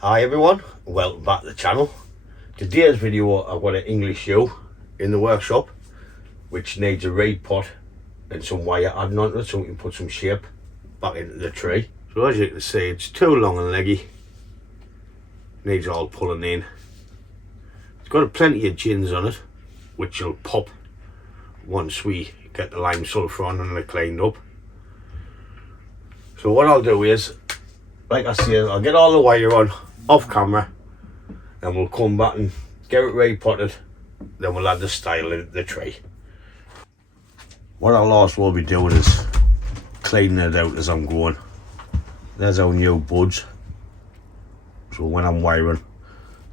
Hi everyone, welcome back to the channel. Today's video I've got an English yew in the workshop which needs a reed pot and some wire added onto it so we can put some shape back into the tree. So as you can see, it's too long and leggy, needs all pulling in. It's got plenty of gins on it which will pop once we get the lime sulphur on and they're cleaned up. So what I'll do is, like I said, I'll get all the wire on off camera and we'll come back and get it repotted, then we'll add the style in the tree. What I'll also be doing is cleaning it out as I'm going. There's our new buds, so when I'm wiring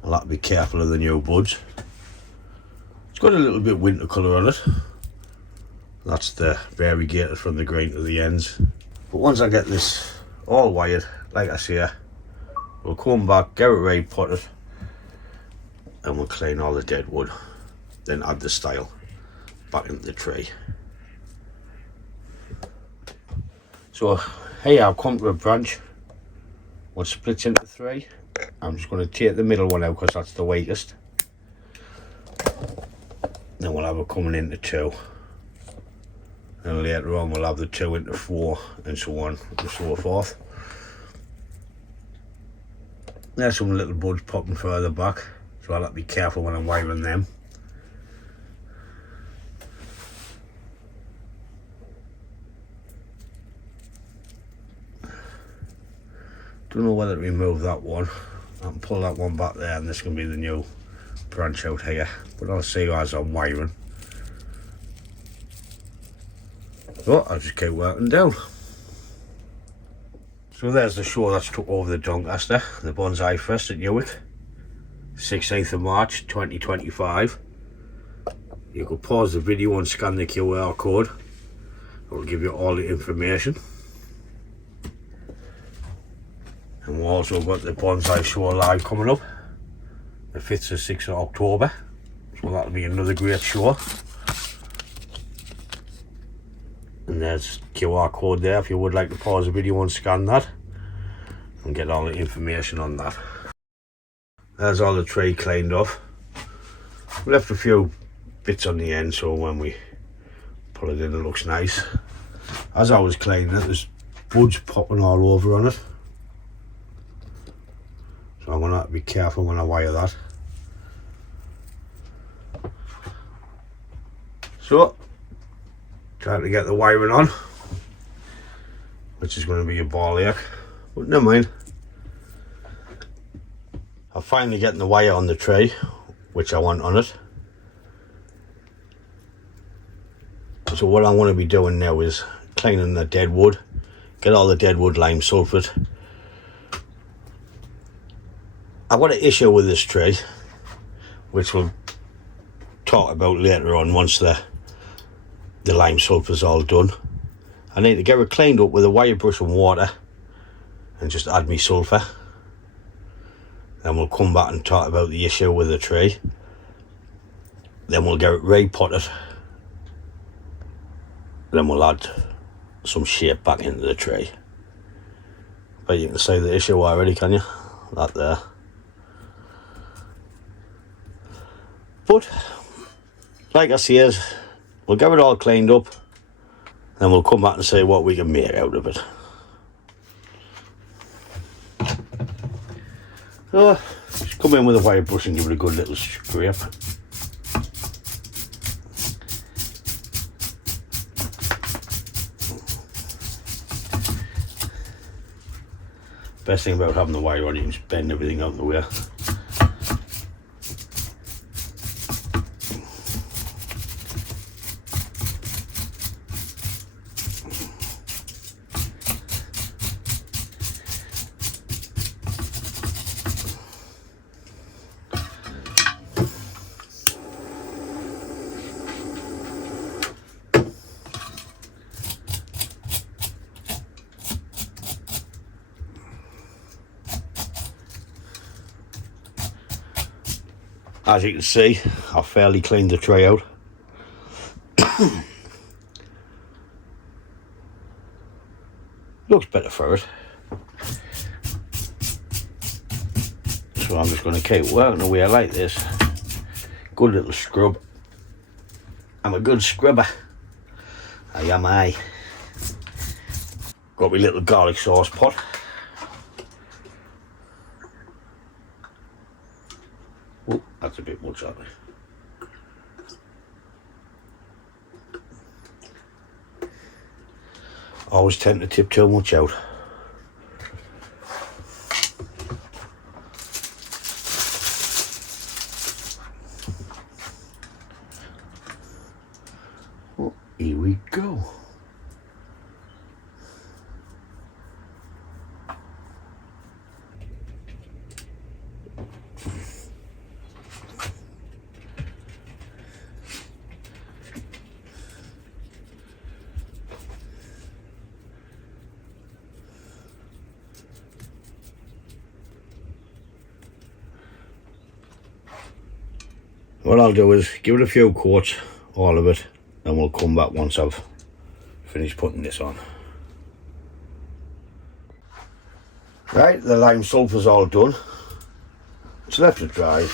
I'll have to be careful of the new buds. It's got a little bit winter colour on it, that's the variegated from the green to the ends. But once I get this all wired, like I say, we'll come back, get it repotted, and we'll clean all the dead wood, then add the style back into the tree. So here I've come to a branch which splits into three. I'm just going to take the middle one out because that's the weakest. Then we'll have it coming into two. And later on we'll have the two into four and so on and so forth. There's some little buds popping further back, so I'll have to be careful when I'm wiring them. Don't know whether to remove that one. I can pull that one back there and this can be the new branch out here, but I'll see you as I'm wiring. So I'll just keep working down. So there's the show that's took over the Doncaster, the Bonsai Fest at Newark, 16th of March 2025. You could pause the video and scan the QR code. It will give you all the information. And we've also got the Bonsai Show Live coming up, the 5th to 6th of October. So that'll be another great show. And there's QR code there if you would like to pause the video and scan that and get all the information on that. There's all the tree cleaned off. We left a few bits on the end so when we pull it in it looks nice. As I was cleaning it, there's buds popping all over on it, so I'm going to have to be careful when I wire that. So trying to get the wiring on, which is going to be a ball ache, but never mind. I'm finally getting the wire on the tree which I want on it. So what I want to be doing now is cleaning the dead wood, get all the dead wood lime sulphate. I've got an issue with this tree which we'll talk about later on once the lime sulphur is all done. I need to get it cleaned up with a wire brush and water and just add me sulphur. Then we'll come back and talk about the issue with the tree. Then we'll get it repotted. Then we'll add some shape back into the tree. But you can see the issue already, can you? That there. But like I said, we'll get it all cleaned up, then we'll come back and see what we can make out of it. So, just come in with a wire brush and give it a good little scrape. Best thing about having the wire on, you can just bend everything out of the way. As you can see, I've fairly cleaned the tray out. Looks better for it. So I'm just going to keep working away like this. Good little scrub. I'm a good scrubber. I am I. Got my little garlic sauce pot. Oh, that's a bit much, aren't it? Always tend to tip too much out. Oh, here we go. What I'll do is give it a few coats, all of it, and we'll come back once I've finished putting this on. Right, the lime sulphur's all done. It's left to dry.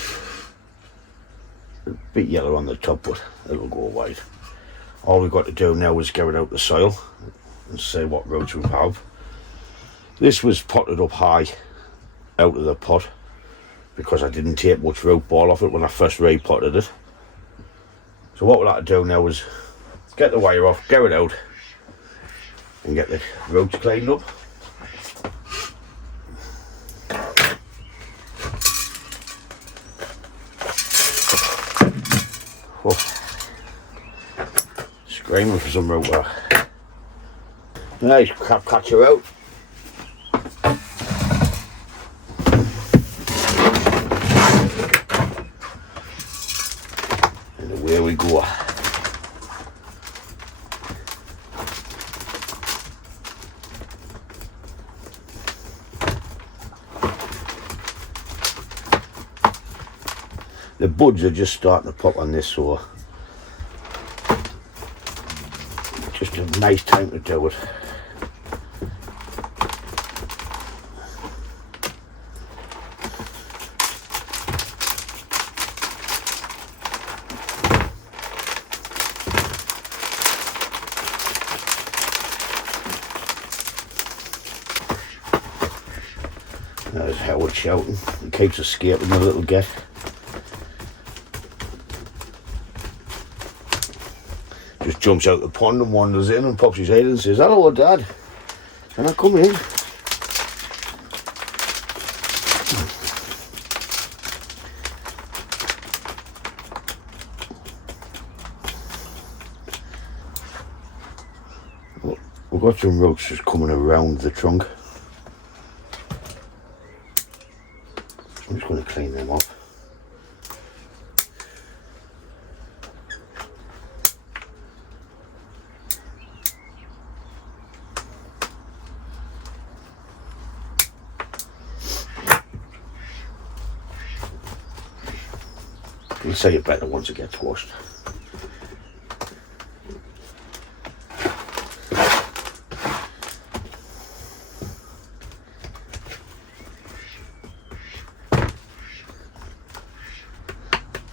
A bit yellow on the top, but it'll go white. All we've got to do now is get it out the soil and see what roots we have. This was potted up high out of the pot, because I didn't take much root ball off it when I first repotted it. So what we'll have to do now is get the wire off, get it out, and get the roots cleaned up. Oh, screaming for some root work. Nice crab catcher out. There we go. The buds are just starting to pop on this, so just a nice time to do it. There's Howard shouting. He keeps escaping a little get. Just jumps out the pond and wanders in and pops his head and says, "Hello, Dad. Can I come in?" Well, we've got some roots just coming around the trunk. I'm just going to clean them off. You'll see it better once it gets washed.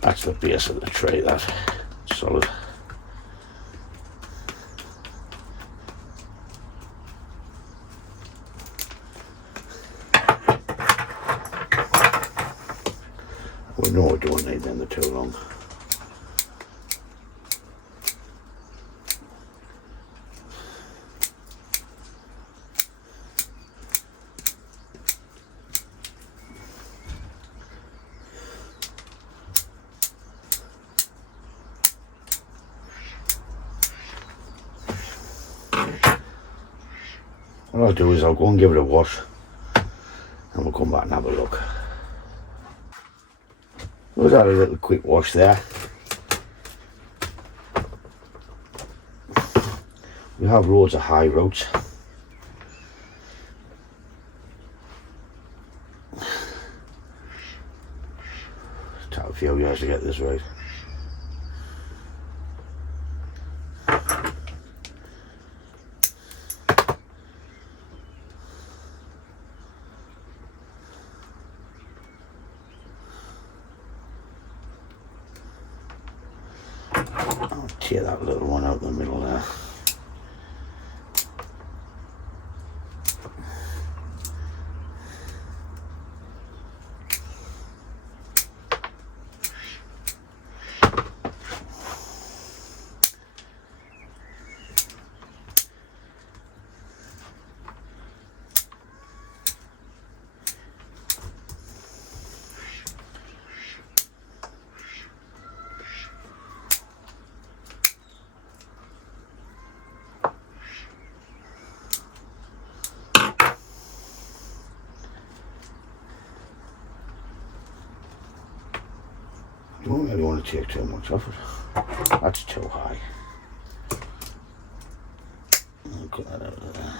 That's the base of the tray, that solid. Well, no, I don't need them, they're too long. What I'll do is I'll go and give it a wash and we'll come back and have a look. We'll have a little quick wash there. We have loads of high roots. Take a few years to get this right. I'll tear that little one out in the middle there. You don't really want to take too much off it. That's too high. I'll cut that out of there.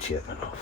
Tear that off.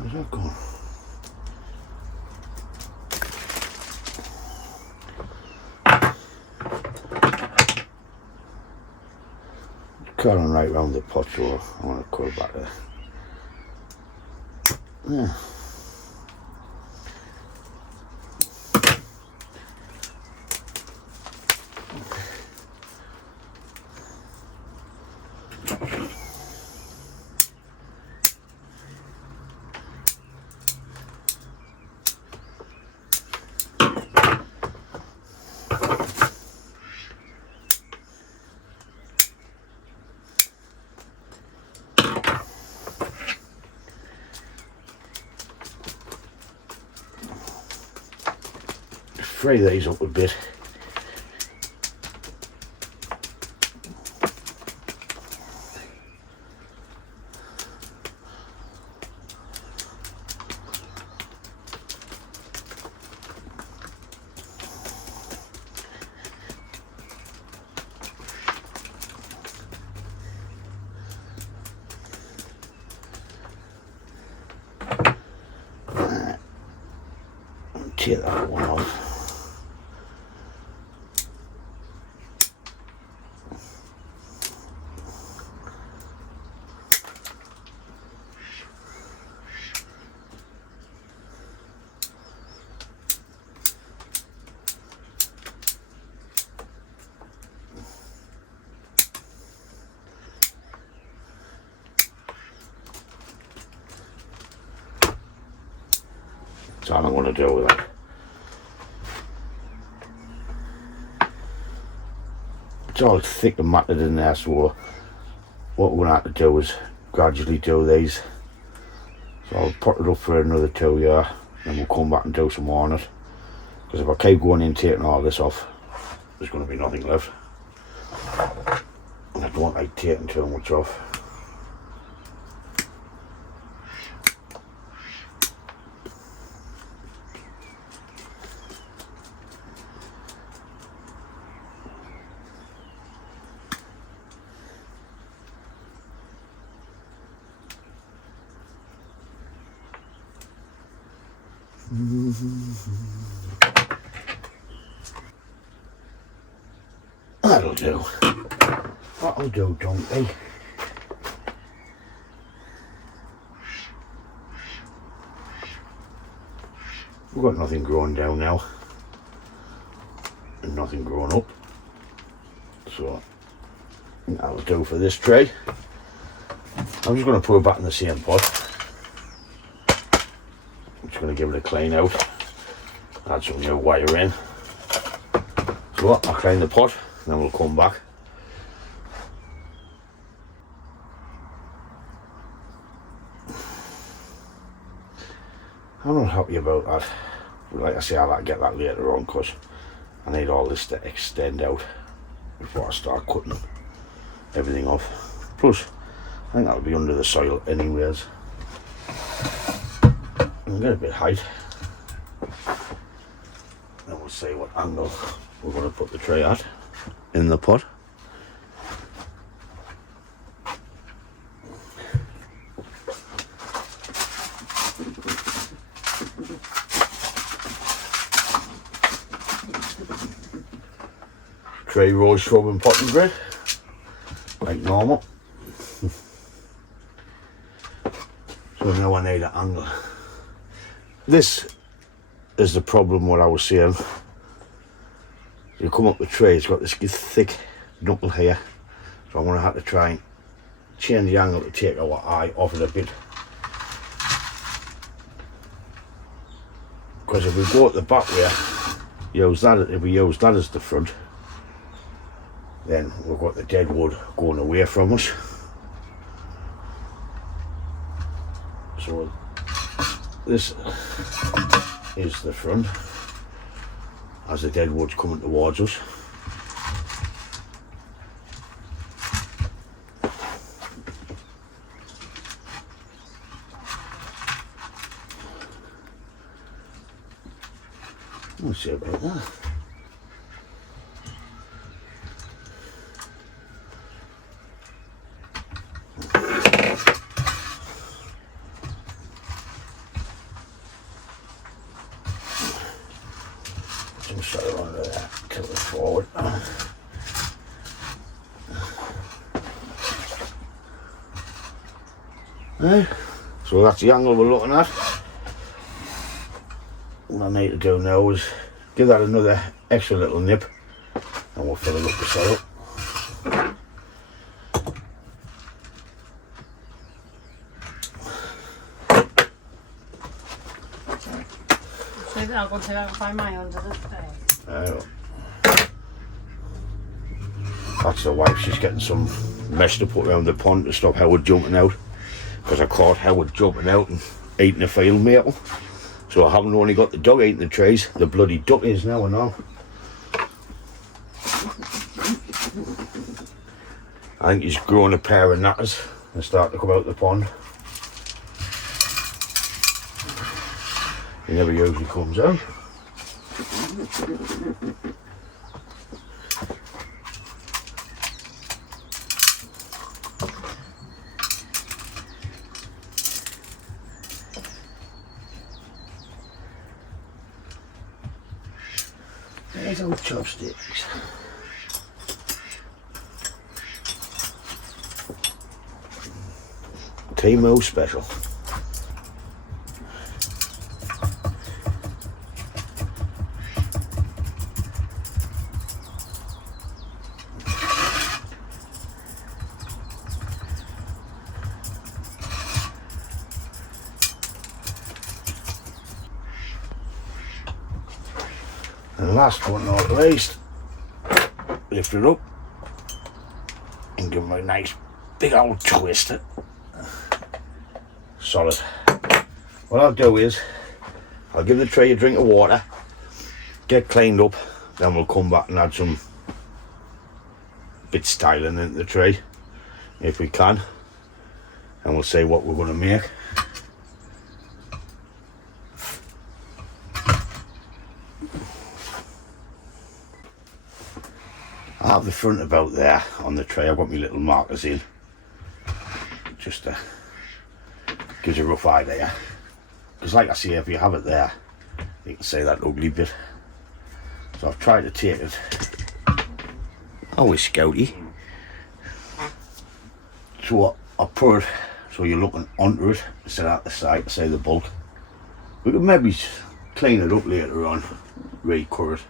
Where's that going? Curling right round the pot, so I want to curl back there. Yeah. Fray these up a bit. Tear that one off. That's all I'm going to do with that. It's all thick and matted in there, so what we're going to have to do is gradually do these. So I'll put it up for another 2 years, then we'll come back and do some more on it. Because if I keep going in taking all this off, there's going to be nothing left. And I don't like taking too much off. That'll do. That'll do, donkey. We've got nothing growing down now. And nothing growing up. So that'll do for this tray. I'm just going to put it back in the same pot. I'm just going to give it a clean out, add some new wire in. So I'll clean the pot and then we'll come back. I'm not happy about that. Like I say, I'll get that later on because I need all this to extend out before I start cutting everything off. Plus, I think that'll be under the soil anyways. I'll get a bit height. Then we'll see what angle we're going to put the tray at in the pot. Tray rose shrub and potting grid, like normal. So now I need an angle. This is the problem what I was saying. You come up the tray, it's got this thick knuckle here. So I'm going to have to try and change the angle to take our eye off it a bit. Because if we go at the back there, if we use that as the front, then we've got the deadwood going away from us. So this is the front as the deadwood's coming towards us. We'll see about that. So that's the angle we're looking at. What I need to do now is give that another extra little nip and we'll fill it up with soil. So I'll go to that and find my under the stairs. That's the wife, she's getting some mesh to put around the pond to stop Howard jumping out. Because I caught Howard jumping out and eating the field maple. So I haven't only got the dog eating the trees, the bloody duck is now and all. I think he's grown a pair of knackers and start to come out the pond. He never usually comes out. There's old chopsticks. Timo special. And last but not least, lift it up and give them a nice big old twister. Solid. What I'll do is, I'll give the tray a drink of water, get cleaned up, then we'll come back and add some bit styling into the tray, if we can, and we'll see what we're going to make. I have the front about there on the tray. I've got my little markers in, just to gives you a rough idea. Because like I say, if you have it there, you can see that ugly bit. So I've tried to take it. Always scouty. So I put it so you're looking onto it instead of at the side to see the bulk. We could maybe clean it up later on, re-cut it.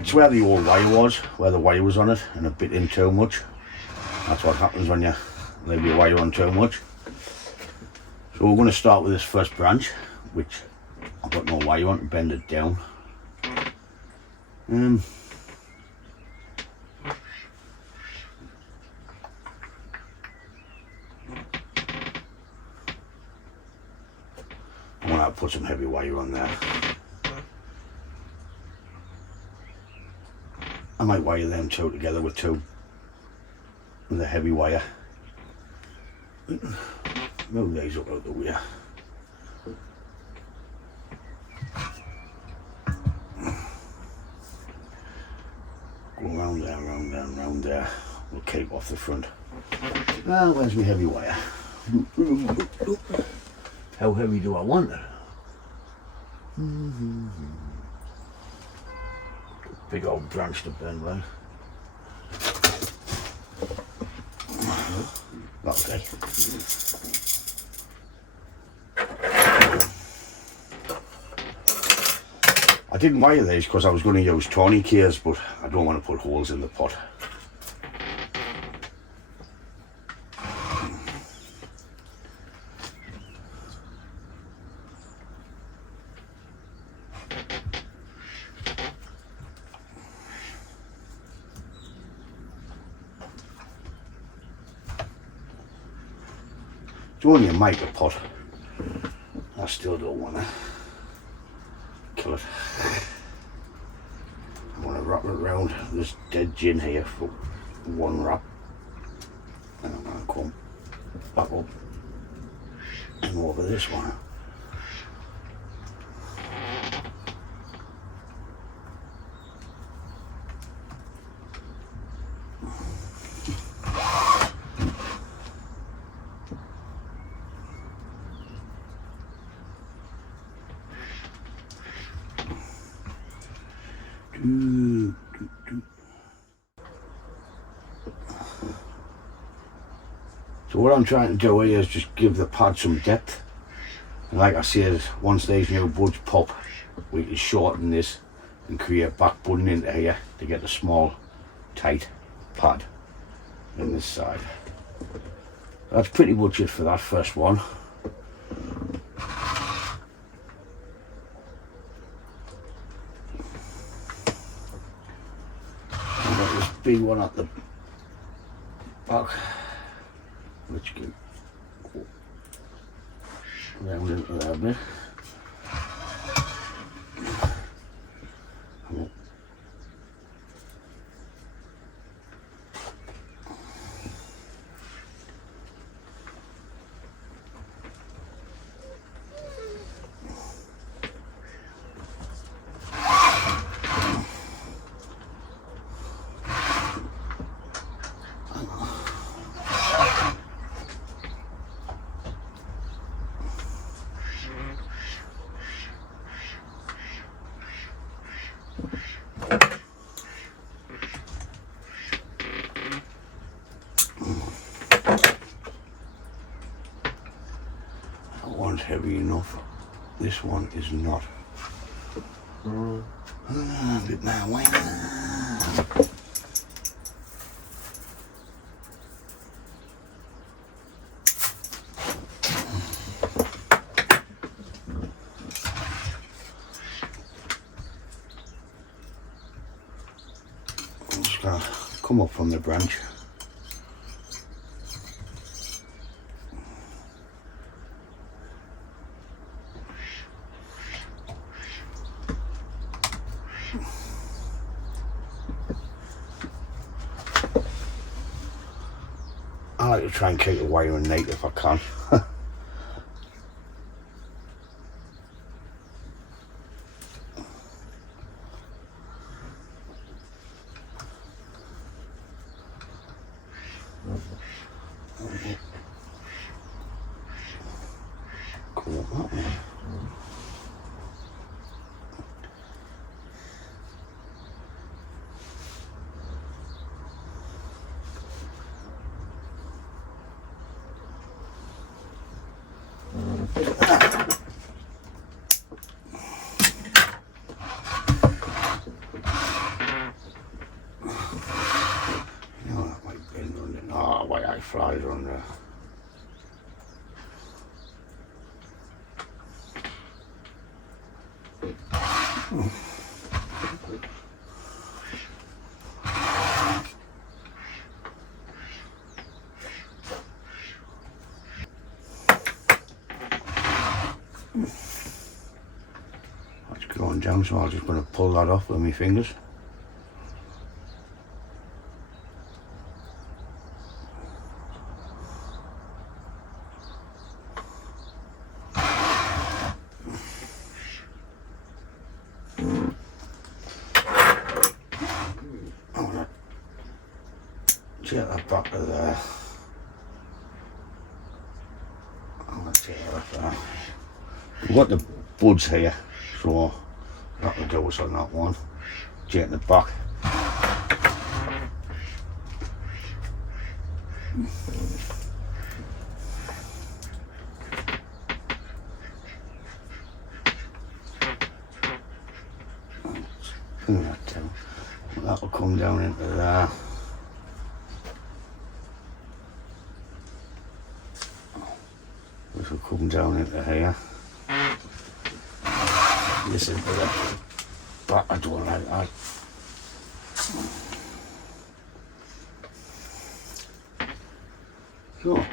It's where the old wire was, where the wire was on it and a bit in too much. That's what happens when you leave your wire on too much. So we're going to start with this first branch, which I've got no wire on to bend it down. I want to put some heavy wire on there. I might wire them two together with a heavy wire. Move these up out the way. Go round there, round there, round there. We'll keep off the front. Ah, where's my heavy wire? How heavy do I want it? Big old branch to bend, right? Okay. I didn't wire these because I was going to use tourniquets, but I don't want to put holes in the pot. It's only a micro pot. I still don't want to kill it. I want to wrap it around this dead gin here for one wrap. And I'm going to come back up and over this one. So what I'm trying to do here is just give the pad some depth, and like I said, once these new buds pop we can shorten this and create back budding into here to get a small tight pad in this side. That's pretty much it for that first one. I've got this big one at the back, which can go round into there a bit. Heavy enough. This one is not. A bit more weight. I'm just gonna come up from the branch. I like to try and keep the wiring neat if I can. Come up that way. flies on there. That's going down, so I'm just going to pull that off with my fingers. Take that back to there. I'm going to take that there. We've got the buds here, so that'll do us on that one. Take the back. Bring that down. That'll come down into there. This will come down into here. This into the back. I don't like that. So.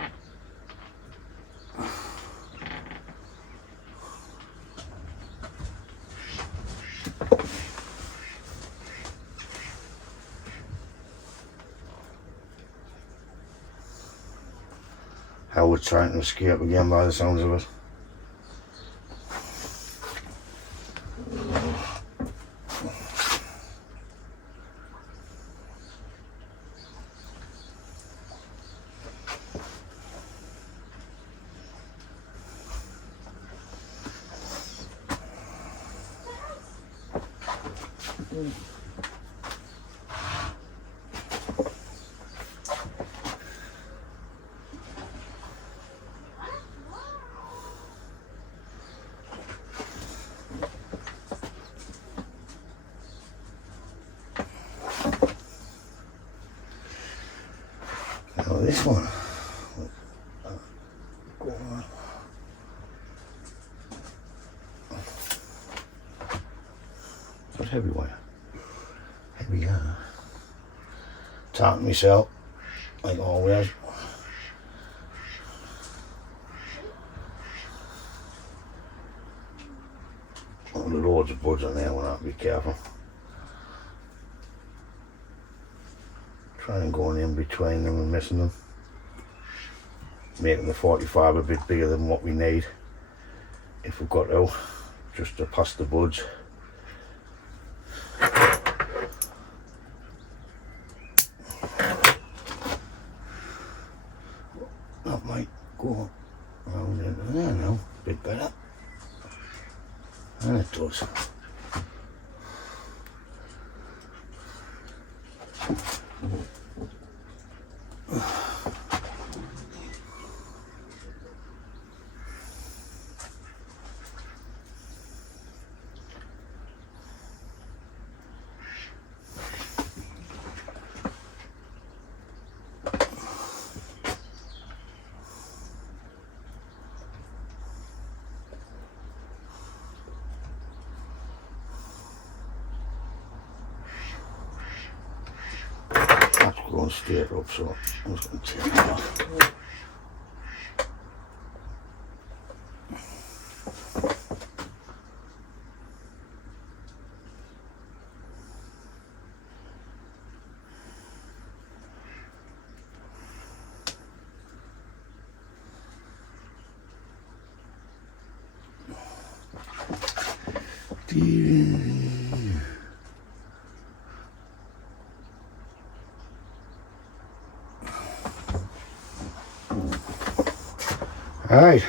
Howard's trying to escape again by the sounds of it. Now this one, but heavy wire, heavy yarn. Tighten myself, like always. Oh, there's loads of buds on there, we'll have to be careful. Trying going in between them and missing them. Making the 45 a bit bigger than what we need. If we've got to, just to pass the buds. That might go around into there now, a bit better. And it does. Going straight up, so I'm just going to take it off. Alright,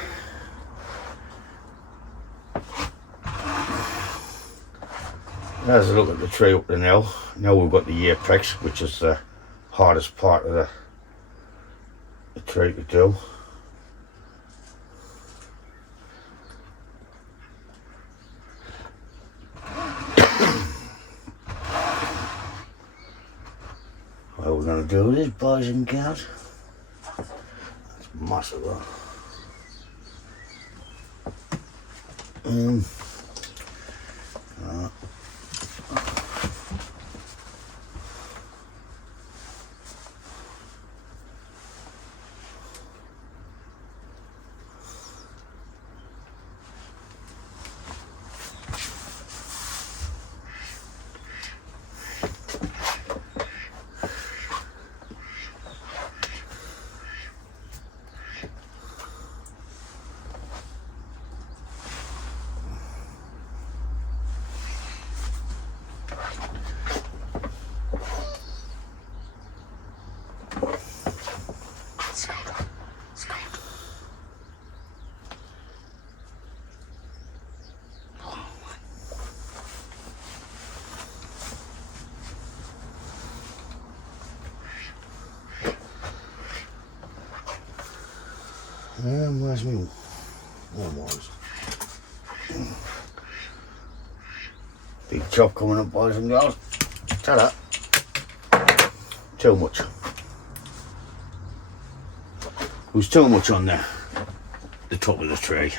there's a look at the tree up there now. Now we've got the apex, which is the hardest part of the tree to do. What we're going to do is, boys and girls, massive. Where's me? Almost. Big chop coming up, boys and girls. Ta-da. Too much. There's too much on there. The top of the tray.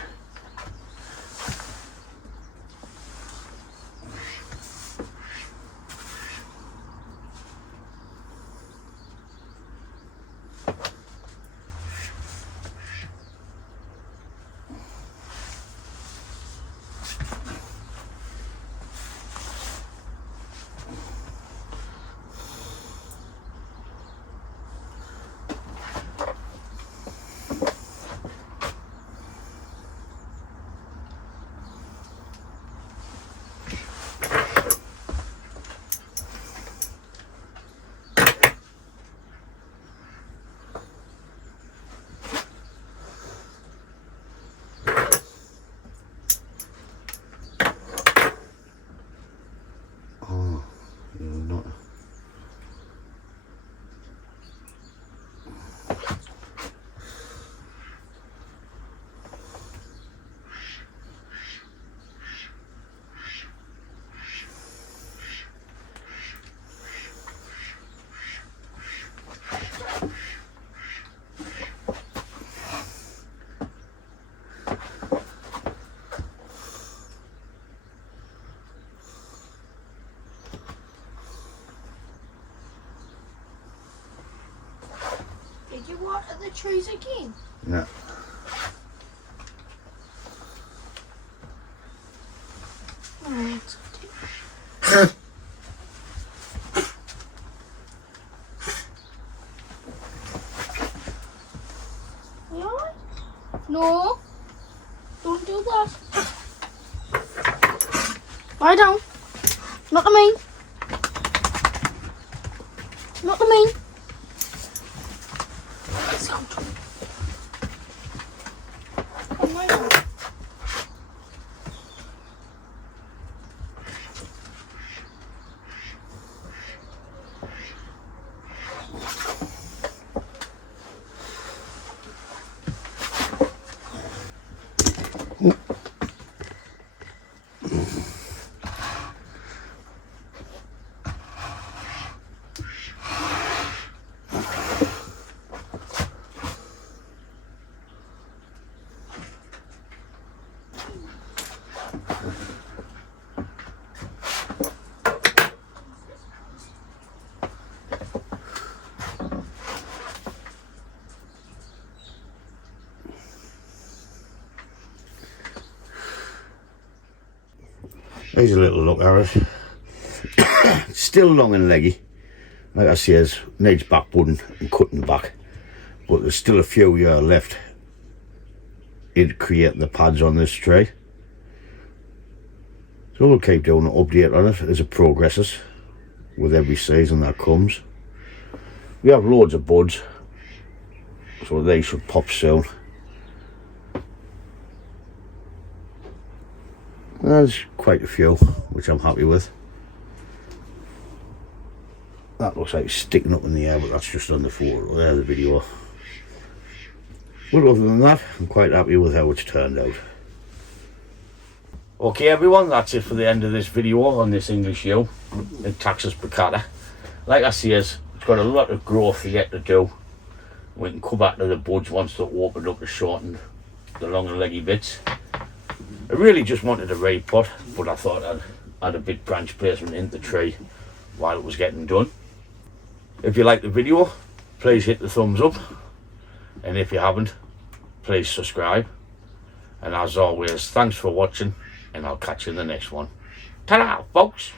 Did you water the trees again? No. Alright. You alright? No. Don't do that. Lie down. Not to me. Not to me. Come lie down. Here's a little look at it. Still long and leggy. Like I say, it needs backwooding and cutting back. But there's still a few years left in creating the pads on this tray. So we'll keep doing an update on it as it progresses with every season that comes. We have loads of buds, so they should pop soon. There's quite a few, which I'm happy with. That looks like it's sticking up in the air, but that's just on the photo, there, the video. But other than that, I'm quite happy with how it's turned out. Okay everyone, that's it for the end of this video on this English yew, the Taxus baccata. Like I say, it's got a lot of growth yet to do. We can come back to the buds once they're opened up and shortened the long and leggy bits. I really just wanted a repot, but I thought I'd add a big branch placement into the tree while it was getting done. If you like the video, please hit the thumbs up, and if you haven't, please subscribe. And as always, thanks for watching, and I'll catch you in the next one. Ta-da, folks!